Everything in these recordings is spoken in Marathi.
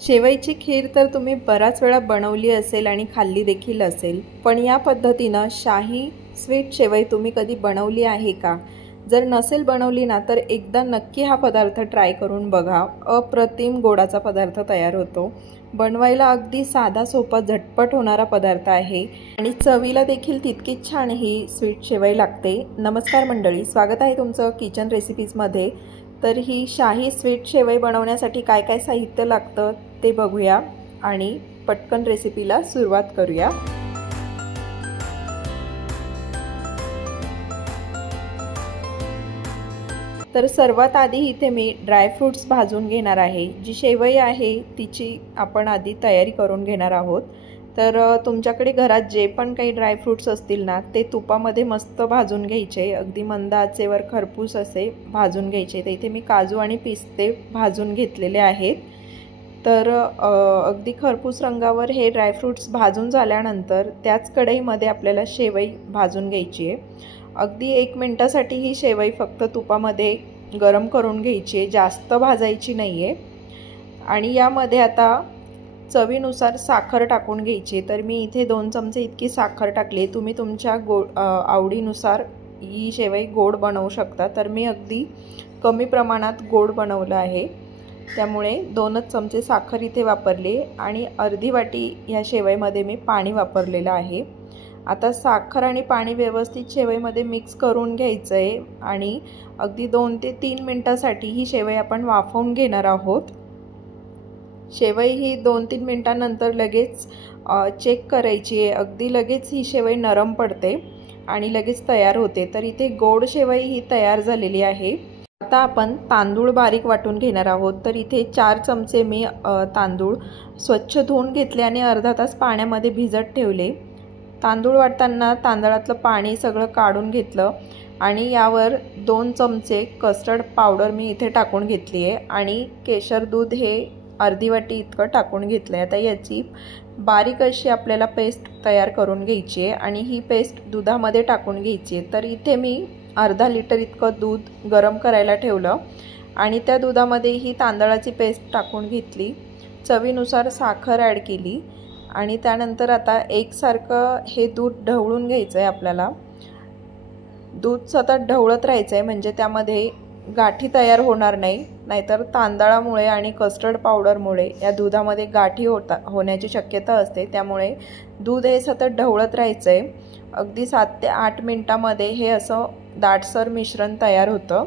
शेवईची खीर तर तुम्ही बराच वेळा बनवली असेल आणि खाल्ली देखील असेल, पण या पद्धतीनं शाही स्वीट शेवई तुम्ही कधी बनवली आहे का? जर नसेल बनवली ना तर एकदा नक्की हा पदार्थ ट्राय करून बघा। अप्रतिम गोडाचा पदार्थ तयार होतो। बनवायला अगदी साधा सोपा झटपट होणारा पदार्थ आहे आणि चवीला देखील तितकीच छान ही स्वीट शेवई लागते। नमस्कार मंडळी, स्वागत आहे तुमचं किचन रेसिपीजमध्ये। तर ही शाही स्वीट शेवई बनवण्यासाठी काय काय साहित्य लागतं ते बघूया आणि पटकन रेसिपीला सुरुवात करूया। तर सर्वात आधी इथे मी ड्रायफ्रूट्स भाजून घेणार आहे। जी शेवई आहे तिची आपण आधी तयारी करून घेणार आहोत। तर तुमच्याकडे घरात जे पण काही ड्रायफ्रूट्स असतील ना ते तुपामध्ये मस्त भाजून घ्यायचे, अगदी मंद आचेवर खरपूस असे भाजून घ्यायचे। तर इथे मी काजू आणि पिस्ते भाजून घेतलेले आहेत। तर अगदी खरपूस रंगावर हे ड्रायफ्रूट्स भाजून झाल्यानंतर त्याच कढईमध्ये आपल्याला शेवई भाजून घ्यायची आहे। अगदी 1 मिनिटासाठी ही शेवई फक्त तुपामध्ये गरम करून घ्यायची आहे, जास्त भाजायची नाही आहे। आणि यामध्ये आता चवीनुसार साखर टाकून घ्यायची। तर मी इथे 2 चमचे इतकी साखर टाकली। तुम्ही तुमच्या आवडीनुसार ही शेवई गोड बनवू शकता। तर मी अगदी कमी प्रमाणात गोड बनवलं आहे, त्यामुळे 2च चमचे साखर इथे वापरली आणि अर्धी वाटी ह्या शेवईमध्ये मी पाणी वापरलेलं आहे। आता साखर आणि पाणी व्यवस्थित शेवईमध्ये मिक्स करून घ्यायचं आहे आणि अगदी 2 ते 3 मिनिटांसाठी ही शेवई आपण वाफवून घेणार आहोत। शेवई ही 2-3 मिनिटांनंतर लगेच चेक करायची आहे। अगदी लगेच ही शेवई नरम पडते आणि लगेच तयार होते। तर इथे गोड शेवई ही तयार झालेली आहे। आता आपण तांदूळ बारीक वाटून घेणार आहोत। तर इथे 4 चमचे मी तांदूळ स्वच्छ धुवून घेतले आणि अर्धा तास पाण्यामध्ये भिजत ठेवले। तांदूळ वाटताना तांदळातलं पाणी सगळं काढून घेतलं आणि यावर 2 चमचे कस्टर्ड पावडर मी इथे टाकून घेतली आहे आणि केशर दूध हे अर्धी वाटी इतकं टाकून घेतलं आहे। आता याची बारीक अशी आपल्याला पेस्ट तयार करून घ्यायची आहे आणि ही पेस्ट दुधामध्ये टाकून घ्यायची आहे। तर इथे मी अर्धा लिटर इतकं दूध गरम करायला ठेवलं आणि त्या दुधामध्ये ही तांदळाची पेस्ट टाकून घेतली, चवीनुसार साखर ॲड केली आणि त्यानंतर आता एकसारखं हे दूध ढवळून घ्यायचं आहे। आपल्याला दूध सतत ढवळत राहायचं आहे, म्हणजे त्यामध्ये गाठी तयार होणार नाही, नाहीतर तांदळामुळे आणि कस्टर्ड पावडरमुळे या दुधामध्ये गाठी होण्याची शक्यता असते। त्यामुळे दूध हे सतत ढवळत राहायचं आहे। अगदी 7 ते 8 मिनिटांमध्ये हे असं दाटसर मिश्रण तयार होतं।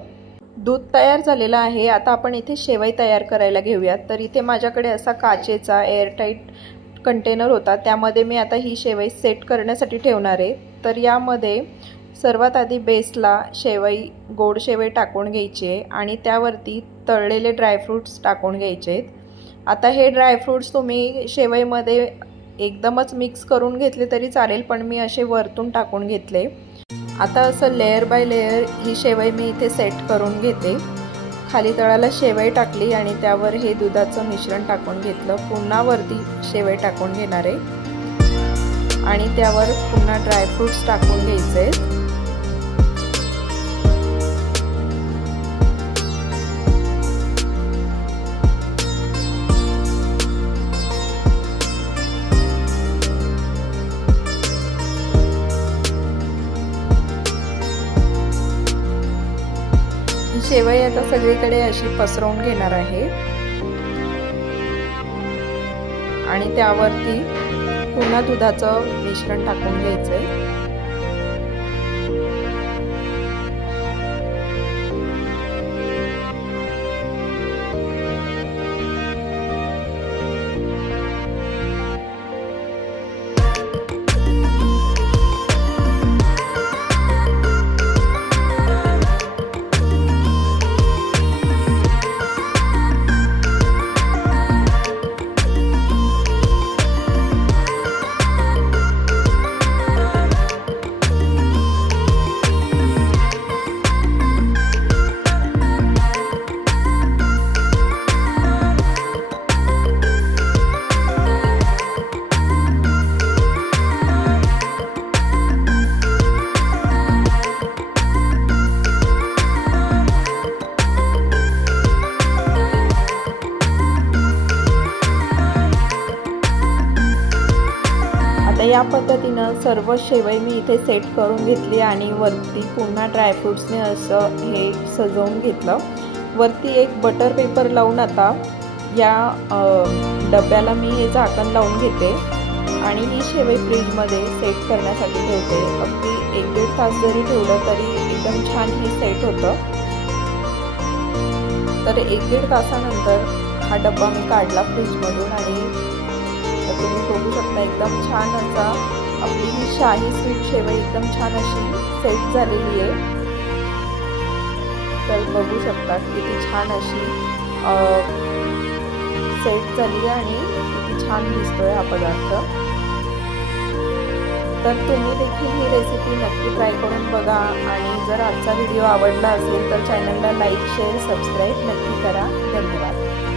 दूध तयार झालेलं आहे। आता आपण इथे शेवई तयार करायला घेऊयात। तर इथे माझ्याकडे असा काचेचा एअरटाईट कंटेनर होता, त्यामध्ये मी आता ही शेवई सेट करण्यासाठी ठेवणार आहे। तर यामध्ये सर्वात आधी बेसला गोड शेवई टाकून घ्यायची आहे आणि त्यावरती तळलेले ड्रायफ्रूट्स टाकून घ्यायचे आहेत। आता हे ड्रायफ्रूट्स तुम्ही शेवईमध्ये एकदमच मिक्स करून घेतले तरी चालेल, पण मी असे वरतून टाकून घेतले। आता असं लेयर बाय लेयर ही शेवई मी इथे सेट करून घेते। खाली तळाला शेवई टाकली आणि त्यावर हे दुधाचं मिश्रण टाकून घेतलं। पुन्हा वरती शेवई टाकून घेणार आहे आणि त्यावर पुन्हा ड्रायफ्रूट्स टाकून घ्यायचे। शेवई आता सगळीकडे अशी पसरवून घेणार आहे आणि त्यावरती पुन्हा दुधाचं मिश्रण टाकून घ्यायचंय। या पद्धतीनं सर्व शेवई मी इथे सेट करून घेतली आणि वरती पुन्हा ड्रायफ्रूट्सने असं हे सजवून घेतलं। वरती एक बटर पेपर लावून आता या डब्याला मी हे झाकण लावून घेते आणि ही शेवई फ्रीजमध्ये सेट करण्यासाठी ठेवते। अगदी 1-1.5 तास जरी ठेवलं तरी एकदम छान हे सेट होतं। तर 1-1.5 तासानंतर हा डब्बा मी काढला फ्रीजमधून आणि तुम्ही बघू शकता एकदम छान असा आपली ही शाही स्वीट शेवई एकदम छान अशी सेट झालेली आहे। तर बघू शकता किती छान अशी सेट झाली आहे आणि किती छान दिसतोय हा पदार्थ। तर तुम्ही देखील ही रेसिपी नक्की ट्राय करून बघा आणि जर आजचा व्हिडिओ आवडला असेल तर चॅनलला लाईक, शेअर, सबस्क्राईब नक्की करा। धन्यवाद।